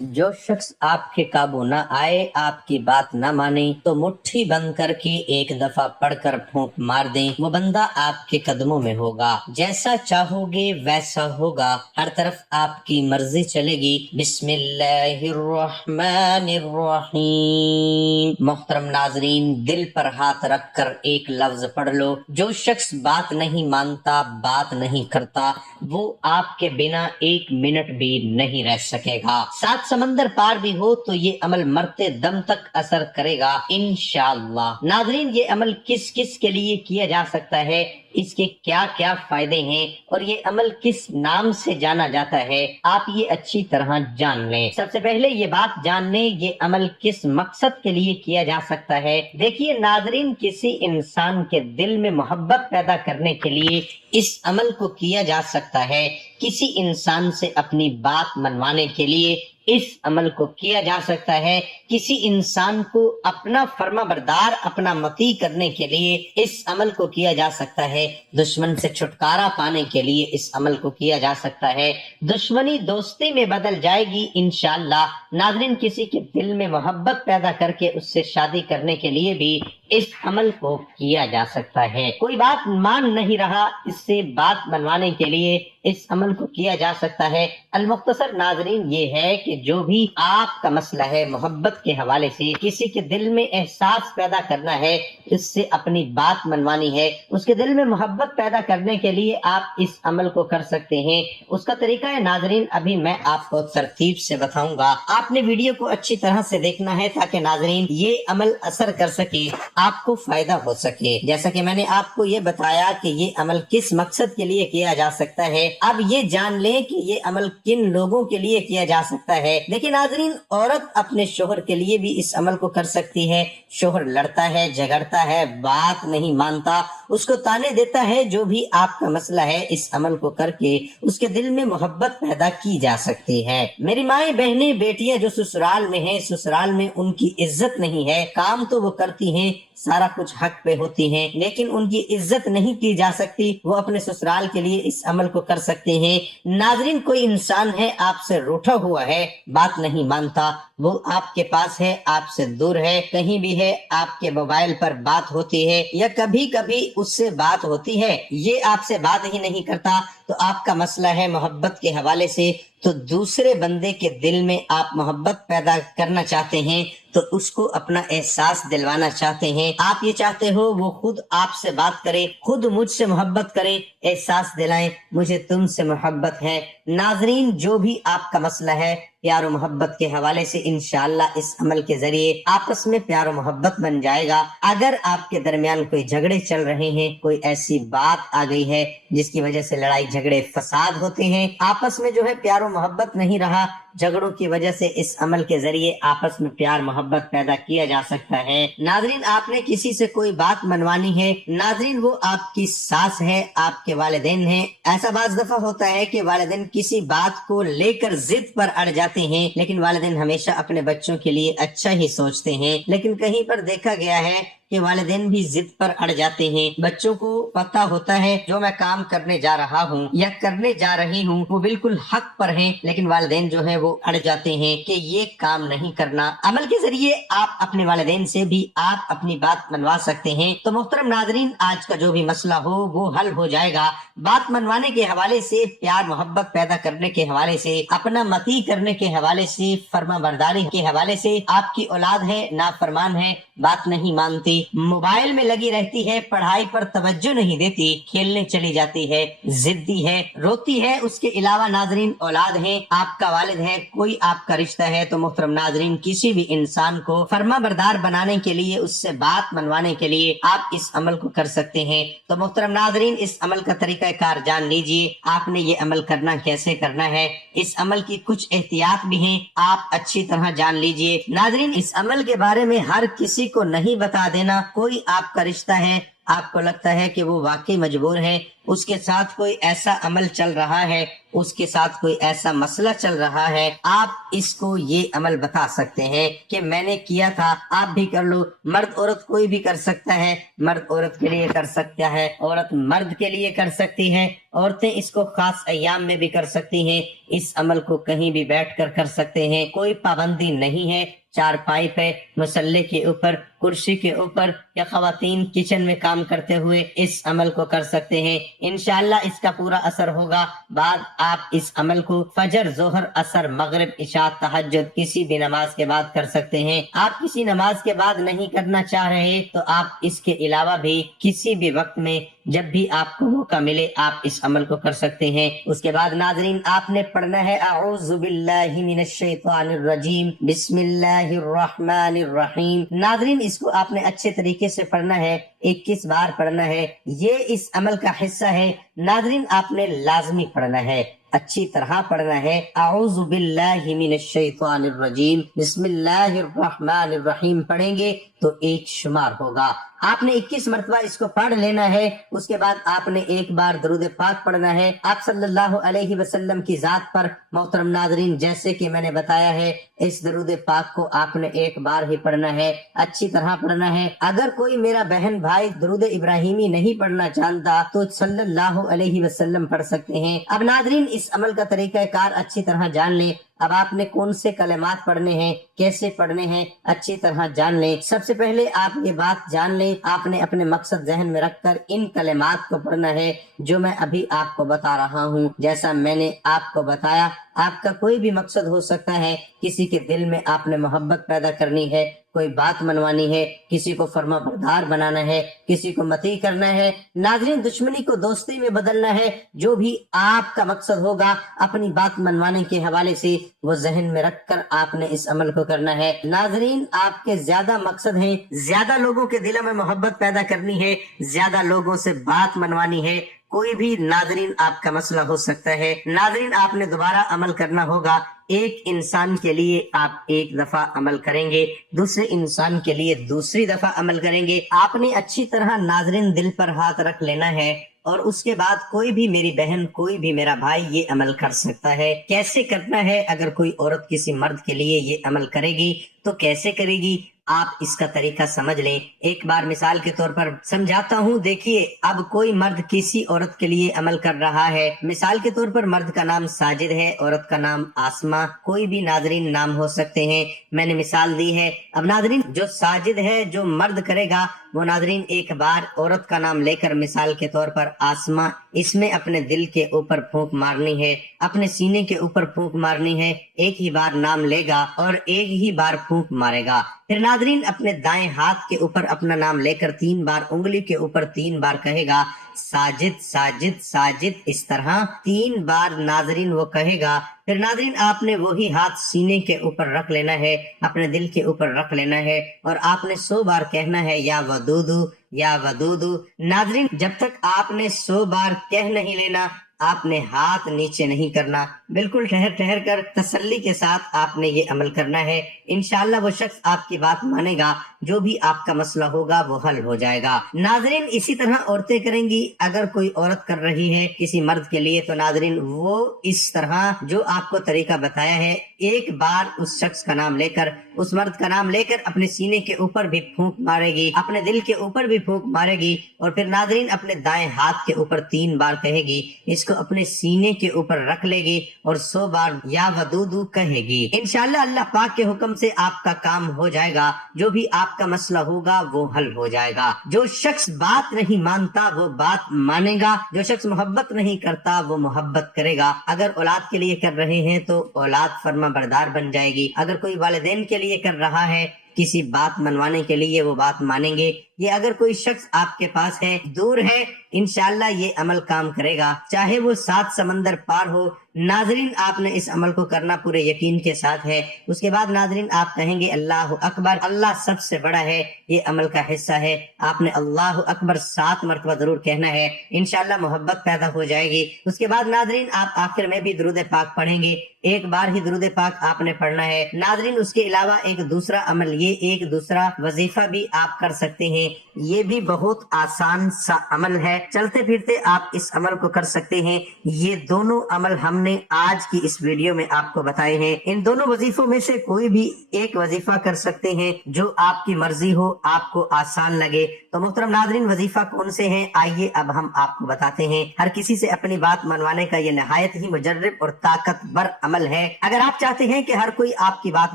जो शख्स आपके काबू न आए, आपकी बात न माने, तो मुट्ठी बंद करके एक दफा पढ़कर फूंक मार दें, वो बंदा आपके कदमों में होगा। जैसा चाहोगे वैसा होगा, हर तरफ आपकी मर्जी चलेगी। बिस्मिल्लाहिर्रहमानिर्रहीम। मोहतरम नाजरीन, दिल पर हाथ रखकर एक लफ्ज पढ़ लो। जो शख्स बात नहीं मानता, बात नहीं करता, वो आपके बिना एक मिनट भी नहीं रह सकेगा। सात समंदर पार भी हो तो ये अमल मरते दम तक असर करेगा इंशाअल्लाह। नाज़रीन, ये अमल किस किस के लिए किया जा सकता है, इसके क्या क्या फायदे हैं और ये अमल किस नाम से जाना जाता है, आप ये अच्छी तरह जान लें। सबसे पहले ये बात जान लें, ये अमल किस मकसद के लिए किया जा सकता है। देखिए नाज़रीन, किसी इंसान के दिल में मोहब्बत पैदा करने के लिए इस अमल को किया जा सकता है। किसी इंसान से अपनी बात मनवाने के लिए इस अमल को किया जा सकता है। किसी इंसान को अपना फर्माबरदार, अपना मती करने के लिए इस अमल को किया जा सकता है। दुश्मन से छुटकारा पाने के लिए इस अमल को किया जा सकता है। दुश्मनी दोस्ती में बदल जाएगी इंशाअल्लाह। नाज़रीन, किसी के दिल में मोहब्बत पैदा करके उससे शादी करने के लिए भी इस अमल को किया जा सकता है। कोई बात मान नहीं रहा, इससे बात मनवाने के लिए इस अमल को किया जा सकता है। अल-मुख्तसर नाज़रीन ये है कि जो भी आपका मसला है, मोहब्बत के हवाले से किसी के दिल में एहसास पैदा करना है, इससे अपनी बात मनवानी है, उसके दिल में मोहब्बत पैदा करने के लिए आप इस अमल को कर सकते हैं। उसका तरीका है नाज़रीन, अभी मैं आपको तरतीब से बताऊंगा। आपने वीडियो को अच्छी तरह से देखना है ताकि नाज़रीन ये अमल असर कर सके, आपको फायदा हो सके। जैसा कि मैंने आपको ये बताया कि ये अमल किस मकसद के लिए किया जा सकता है, अब ये जान लें कि ये अमल किन लोगों के लिए किया जा सकता है। देखिए नाज़रीन, औरत अपने शोहर के लिए भी इस अमल को कर सकती है। शोहर लड़ता है, झगड़ता है, बात नहीं मानता, उसको ताने देता है, जो भी आपका मसला है, इस अमल को करके उसके दिल में मोहब्बत पैदा की जा सकती है। मेरी माएं, बहनें, बेटियां जो ससुराल में हैं, ससुराल में उनकी इज्जत नहीं है, काम तो वो करती हैं, सारा कुछ हक पे होती हैं, लेकिन उनकी इज्जत नहीं की जा सकती, वो अपने ससुराल के लिए इस अमल को कर सकते हैं। नाज़रीन, कोई इंसान है, आपसे रूठा हुआ है, बात नहीं मानता, वो आपके पास है, आपसे दूर है, कहीं भी है, आपके मोबाइल पर बात होती है या कभी कभी उससे बात होती है, ये आपसे बात ही नहीं करता, तो आपका मसला है मोहब्बत के हवाले से। तो दूसरे बंदे के दिल में आप मोहब्बत पैदा करना चाहते हैं, तो उसको अपना एहसास दिलवाना चाहते हैं। आप ये चाहते हो वो खुद आपसे बात करे, खुद मुझसे मोहब्बत करे, एहसास दिलाएं मुझे तुमसे मोहब्बत है। नाज़रीन, जो भी आपका मसला है प्यार और मोहब्बत के हवाले से, इंशाअल्लाह इस अमल के जरिए आपस में प्यार और मोहब्बत बन जाएगा। अगर आपके दरमियान कोई झगड़े चल रहे हैं, कोई ऐसी बात आ गई है जिसकी वजह से लड़ाई झगड़े फसाद होते हैं, आपस में जो है प्यार और मोहब्बत नहीं रहा, झगड़ों की वजह से इस अमल के जरिए आपस में प्यार मोहब्बत पैदा किया जा सकता है। नाज़रीन, आपने किसी से कोई बात मनवानी है, नाज़रीन वो आपकी सास है, आपके वालिदैन हैं। ऐसा बाज़ दफा होता है कि वालिदैन किसी बात को लेकर जिद पर अड़ जाते हैं, लेकिन वालिदैन हमेशा अपने बच्चों के लिए अच्छा ही सोचते हैं। लेकिन कहीं पर देखा गया है कि वालिदैन भी जिद पर अड़ जाते हैं। बच्चों को पता होता है जो मैं काम करने जा रहा हूँ या करने जा रही हूँ वो बिल्कुल हक पर है, लेकिन वालिदैन जो है वो अड़ जाते हैं कि ये काम नहीं करना। अमल के जरिए आप अपने वालिदैन से भी आप अपनी बात मनवा सकते हैं। तो मोहतरम नाज़रीन, आज का जो भी मसला हो वो हल हो जाएगा। बात मनवाने के हवाले से, प्यार मोहब्बत पैदा करने के हवाले से, अपना मती करने के हवाले से, फर्मा बरदारी के हवाले से। आपकी औलाद है, नाफरमान है, बात नहीं मानती, मोबाइल में लगी रहती है, पढ़ाई पर तवज्जो नहीं देती, खेलने चली जाती है, जिद्दी है, रोती है, उसके अलावा नाज़रीन औलाद है, आपका वालिद है, कोई आपका रिश्ता है, तो मोहतरम नाज़रीन, किसी भी इंसान को फर्मा बरदार बनाने के लिए, उससे बात मनवाने के लिए आप इस अमल को कर सकते हैं। तो मोहतरम नाज़रीन, इस अमल का तरीका कार जान लीजिए। आपने ये अमल करना कैसे करना है, इस अमल की कुछ एहतियात भी हैं, आप अच्छी तरह जान लीजिए। नाज़रीन, इस अमल के बारे में हर किसी को नहीं बता देना। कोई आपका रिश्ता है, आपको लगता है कि वो वाकई मजबूर है, उसके साथ कोई ऐसा अमल चल रहा है اس کے ساتھ کوئی ایسا مسئلہ چل رہا ہے، آپ اس کو یہ عمل بتا سکتے ہیں کہ میں نے کیا تھا، آپ بھی کر لو۔ مرد عورت کوئی بھی کر سکتا ہے، مرد عورت کے لیے کر سکتا ہے، عورت مرد کے لیے کر سکتی ہے، عورتیں اس کو خاص ایام میں بھی کر سکتی ہیں، اس عمل کو کہیں بھی بیٹھ کر سکتے ہیں، کوئی پابندی نہیں ہے۔ چارپائی پہ، مسلح کے اوپر، کرسی کے اوپر، یا خواتین کچن میں کام کرتے ہوئے اس عمل کو کر سکتے ہیں۔ انشاءاللہ اس کا پورا اثر ہوگا۔ بعد آپ اس عمل کو فجر، ظہر، عصر، مغرب، عشاء، تہجد کسی بھی نماز کے بعد کر سکتے ہیں۔ آپ کسی نماز کے بعد نہیں کرنا چاہ رہے تو آپ اس کے علاوہ بھی کسی بھی وقت میں جب بھی آپ کو موقع ملے آپ اس عمل کو کر سکتے ہیں۔ اس کے بعد ناظرین آپ نے پڑھنا ہے اعوذ باللہ من الشیطان الرجیم بسم اللہ الرحمن الرحیم۔ ناظرین اس کو آپ نے اچھے طریقے سے پڑھنا ہے، 21 بار پڑھنا ہے، یہ اس عمل کا حصہ ہے۔ ناظرین آپ نے لازمی پڑھنا ہے، اچھی طرح پڑھنا ہے۔ اعوذ باللہ من الشیطان الرجیم بسم اللہ الرحمن الرحیم پڑھیں گے تو 1 شمار ہوگا۔ آپ نے 21 مرتبہ اس کو پڑھ لینا ہے۔ اس کے بعد آپ نے 1 بار درود پاک پڑھنا ہے آپ صلی اللہ علیہ وسلم کی ذات پر۔ محترم ناظرین جیسے کہ میں نے بتایا ہے اس درود پاک کو آپ نے 1 بار ہی پڑھنا ہے، اچھی طرح پڑھنا ہے۔ اگر کوئی میرا بہن بھائی درود ابراہیمی نہیں پڑھنا جانتا تو صلی اللہ علیہ وسلم پڑھ سکتے ہیں۔ اب ناظرین اس عمل کا طریقہ کار اچھی طرح جان لیں۔ اب آپ نے کون سے کلمات پڑھنے ہیں، کیسے پڑھنے ہیں، اچھی طرح جان لیں۔ سب سے پہلے آپ یہ بات جان لیں، آپ نے اپنے مقصد ذہن میں رکھ کر ان کلمات کو پڑھنا ہے جو میں ابھی آپ کو بتا رہا ہوں۔ جیسا میں نے آپ کو بتایا، آپ کا کوئی بھی مقصد ہو سکتا ہے، کسی کے دل میں آپ نے محبت پیدا کرنی ہے، کوئی بات منوانی ہے، کسی کو فرما بردار بنانا ہے، کسی کو مطیع کرنا ہے، ناظرین دشمنی کو دوستی میں بدلنا ہے، جو بھی آپ کا مقصد ہوگا اپنی بات منوانے کے حوالے سے وہ ذہن میں رکھ کر آپ نے اس عمل کو کرنا ہے۔ ناظرین آپ کے زیادہ مقصد ہیں، زیادہ لوگوں کے دلوں میں محبت پیدا کرنی ہے، زیادہ لوگوں سے بات منوانی ہے، کوئی بھی ناظرین آپ کا مسئلہ ہو سکتا ہے۔ ناظرین آپ نے دوبارہ عمل کرنا ہوگا۔ ایک انسان کے لیے آپ 1 دفعہ عمل کریں گے، دوسرے انسان کے لیے دوسری دفعہ عمل کریں گے۔ آپ نے اچھی طرح ناظرین دل پر ہاتھ رکھ لینا ہے اور اس کے بعد کوئی بھی میری بہن، کوئی بھی میرا بھائی یہ عمل کر سکتا ہے۔ کیسے کرنا ہے؟ اگر کوئی عورت کسی مرد کے لیے یہ عمل کرے گی تو کیسے کرے گی؟ آپ اس کا طریقہ سمجھ لیں۔ ایک بار مثال کے طور پر سمجھاتا ہوں، دیکھیے اب کوئی مرد کسی عورت کے لیے عمل کر رہا ہے، مثال کے طور پر مرد کا نام ساجد ہے، عورت کا نام آسمہ، کوئی بھی ناظرین نام ہو سکتے ہیں، میں نے مثال دی ہے۔ اب ناظرین جو ساجد ہے، جو مرد کرے گا وہ ناظرین 1 بار عورت کا نام لے کر مثال کے طور پر آسمہ، اس میں اپنے دل کے اوپر پھونک مارنی ہے، اپنے سینے کے اوپر پھونک مارنی ہے، 1 ہی بار نام لے گا اور 1 ہی بار پھونک مارے گا۔ پھر ناظرین اپنے دائیں ہاتھ کے اوپر اپنا نام لے کر 3 بار انگلی کے اوپر 3 بار کہے گا ساجد ساجد ساجد، اس طرح 3 بار ناظرین وہ کہے گا۔ پھر ناظرین آپ نے وہی ہاتھ سینے کے اوپر رکھ لینا ہے، اپنے دل کے اوپر رکھ لینا ہے اور آپ نے 100 بار کہنا ہے یا ودودو یا ودودو۔ ناظرین جب تک آپ نے 100 بار کہہ نہیں لینا آپ نے ہاتھ نیچے نہیں کرنا، بالکل ٹھہر کر تسلی کے ساتھ آپ نے یہ عمل کرنا ہے۔ انشاءاللہ وہ شخص آپ کی بات مانے گا، جو بھی آپ کا مسئلہ ہوگا وہ حل ہو جائے گا۔ ناظرین اسی طرح عورتیں کریں گی۔ اگر کوئی عورت کر رہی ہے کسی مرد کے لیے تو ناظرین وہ اس طرح جو آپ کو طریقہ بتایا ہے، 1 بار اس شخص کا نام لے کر، اس مرد کا نام لے کر اپنے سینے کے اوپر بھی پھونک مارے گی، اپنے دل کے اوپر بھی پھونک مارے گی اور پھر ناظرین اپنے دائیں ہاتھ کے اوپر 3 بار کہے گی، اس کو اپنے سینے کے اوپر رکھ لے گی اور 100 بار یا ودودو کہے گی۔ انشاءاللہ اللہ پاک کے حکم سے آپ کا کام ہو جائے گا، جو بھی آپ کا مسئلہ ہوگا وہ حل ہو جائے گا۔ جو شخص بات نہیں مانتا وہ بات مانے گا، جو شخص محبت نہیں کرتا وہ محبت کرے گا۔ اگر اولاد کے لیے کر رہے ہیں تو اولاد فرما بردار بن جائے گی، اگر کوئی والدین کے لیے کر رہا ہے کسی بات منوانے کے لیے وہ بات مانیں گے۔ یہ اگر کوئی شخص آپ کے پاس ہے، دور ہے، انشاءاللہ یہ عمل کام کرے گا، چاہے وہ 7 سمندر پار ہو، नाजरीन, आपने इस अमल को करना पूरे यकीन के साथ है। उसके बाद नाजरीन आप कहेंगे अल्लाह अकबर, अल्लाह सबसे बड़ा है, ये अमल का हिस्सा है। आपने अल्लाह अकबर 7 मरतबा जरूर कहना है, इंशाअल्लाह मोहब्बत पैदा हो जाएगी। उसके बाद नाजरीन आप आखिर में भी दुरूद पाक पढ़ेंगे, एक बार ही दुरूद पाक आपने पढ़ना है। नाजरीन उसके अलावा एक दूसरा अमल, ये एक दूसरा वजीफा भी आप कर सकते हैं, ये भी बहुत आसान सा अमल है। चलते फिरते आप इस अमल को कर सकते हैं। ये दोनों अमल हमने आज की इस वीडियो में आपको बताए हैं। इन दोनों वजीफों में से कोई भी एक वजीफा कर सकते हैं जो आपकी मर्जी हो, आपको आसान लगे। तो मुहतरम नाज़रीन, वजीफा कौन से हैं, आइए अब हम आपको बताते हैं। हर किसी से अपनी बात मनवाने का ये नहायत ही मुजर्रब और ताकतवर अमल है। अगर आप चाहते हैं कि हर कोई आपकी बात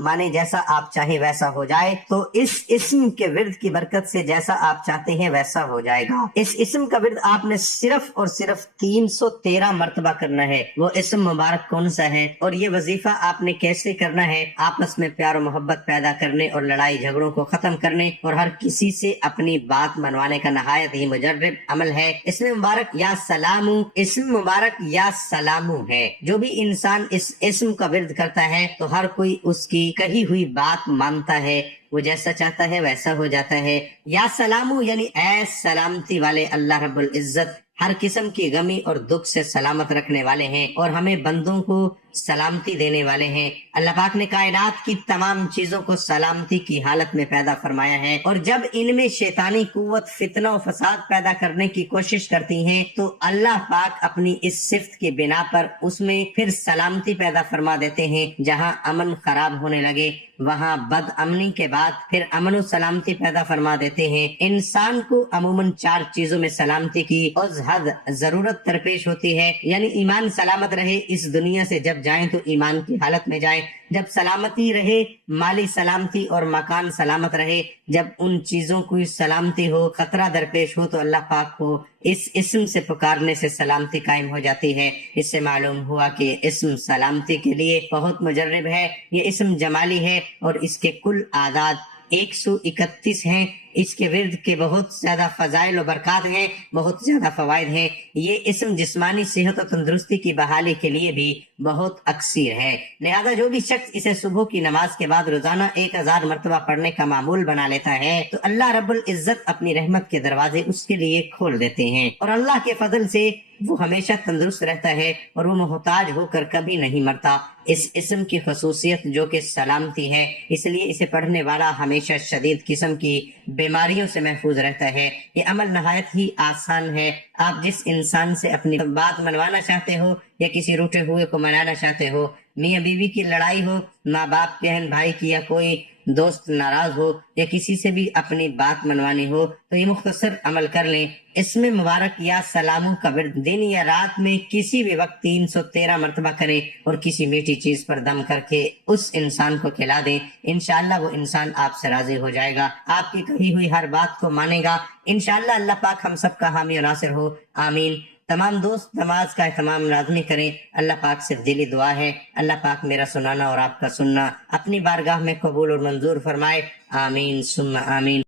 माने, जैसा आप चाहे वैसा हो जाए, तो इस इस्म के विर्द की बरकत से जैसा आप चाहते हैं वैसा हो जाएगा। इस इस्म का विर्द आपने सिर्फ और सिर्फ 313 मरतबा करना है। वो इस्म मुबारक कौन सा है और ये वजीफा आपने कैसे करना है? आपस में प्यार और मोहब्बत पैदा करने और लड़ाई झगड़ों को खत्म करने और हर किसी से अपनी बात मनवाने का नहायत ही मुजर्रब अमल है। इसमें मुबारक या सलामू, इस्म मुबारक या सलामू है। जो भी इंसान इस इस्म का विर्द करता है तो हर कोई उसकी कही हुई बात मानता है, वो जैसा चाहता है वैसा हो जाता है। या सलामू यानी ऐ सलामती वाले अल्लाह रब्बुल इज्जत हर किस्म की गमी और दुख से सलामत रखने वाले हैं और हमें बंदों को सलामती देने वाले हैं। अल्लाह पाक ने कायनात की तमाम चीजों को सलामती की हालत में पैदा फरमाया है और जब इनमें शैतानी कुव्वत फितना और फसाद पैदा करने की कोशिश करती हैं तो अल्लाह पाक अपनी इस सिफ्त की बिना पर उसमें फिर सलामती पैदा फरमा देते हैं। जहां अमन खराब होने लगे वहां बद अमनी के बाद फिर अमन और सलामती पैदा फरमा देते हैं। इंसान को अमूमन 4 चीजों में सलामती की उस हद जरूरत दरपेश होती है, यानी ईमान सलामत रहे, इस दुनिया से जब जाएं तो ईमान की हालत में जाएं। जब सलामती रहे, माली सलामती और मकान सलामत रहे, जब उन चीजों की सलामती हो, खतरा दरपेश हो, तो अल्लाह पाक को इस इस्म से पुकारने से सलामती कायम हो जाती है। इससे मालूम हुआ कि इस्म सलामती के लिए बहुत मुजर्रब है। ये इस्म जमाली है और इसके कुल आदाद 131 हैं। इसके विर्द के बहुत ज्यादा फजाइल और बरकत हैं, बहुत ज्यादा फवायद हैं। ये इस्म जिस्मानी सेहत और तंदुरुस्ती की बहाली के लिए भी बहुत अक्सीर है। लिहाजा जो भी शख्स इसे सुबह की नमाज के बाद रोजाना 1000 मरतबा पढ़ने का मामूल बना लेता है तो अल्लाह रब्बुल इज्जत अपनी रहमत के दरवाजे उसके लिए खोल देते हैं और अल्लाह के फजल से वो हमेशा तंदुरुस्त रहता है और वो मोहताज होकर कभी नहीं मरता। इस इस्म की खसूसियत जो कि सलामती है, इसलिए इसे पढ़ने वाला हमेशा शदीद किस्म की बीमारियों से महफूज रहता है। ये अमल नहायत ही आसान है। आप जिस इंसान से अपनी बात मनवाना चाहते हो या किसी रूठे हुए को मनाना चाहते हो, मियाँ बीवी की लड़ाई हो, माँ बाप बहन भाई की या कोई दोस्त नाराज हो या किसी से भी अपनी बात मनवानी हो, तो ये मुख्तसर अमल कर लें। इसमें मुबारक या सलामू का विर्द दिन या रात में किसी भी वक्त 313 मरतबा करें और किसी मीठी चीज पर दम करके उस इंसान को खिला दें। इंशाअल्लाह वो इंसान आपसे राजी हो जाएगा, आपकी कही हुई हर बात को मानेगा। इंशाअल्लाह अल्लाह पाक हम सबका हामी और नासिर हो, आमीन। तमाम दोस्त नमाज का एहतमाम लाजमी करें। अल्लाह पाक से दिली दुआ है, अल्लाह पाक मेरा सुनाना और आपका सुनना अपनी बारगाह में कबूल और मंजूर फरमाए, आमीन सुम्मा आमीन।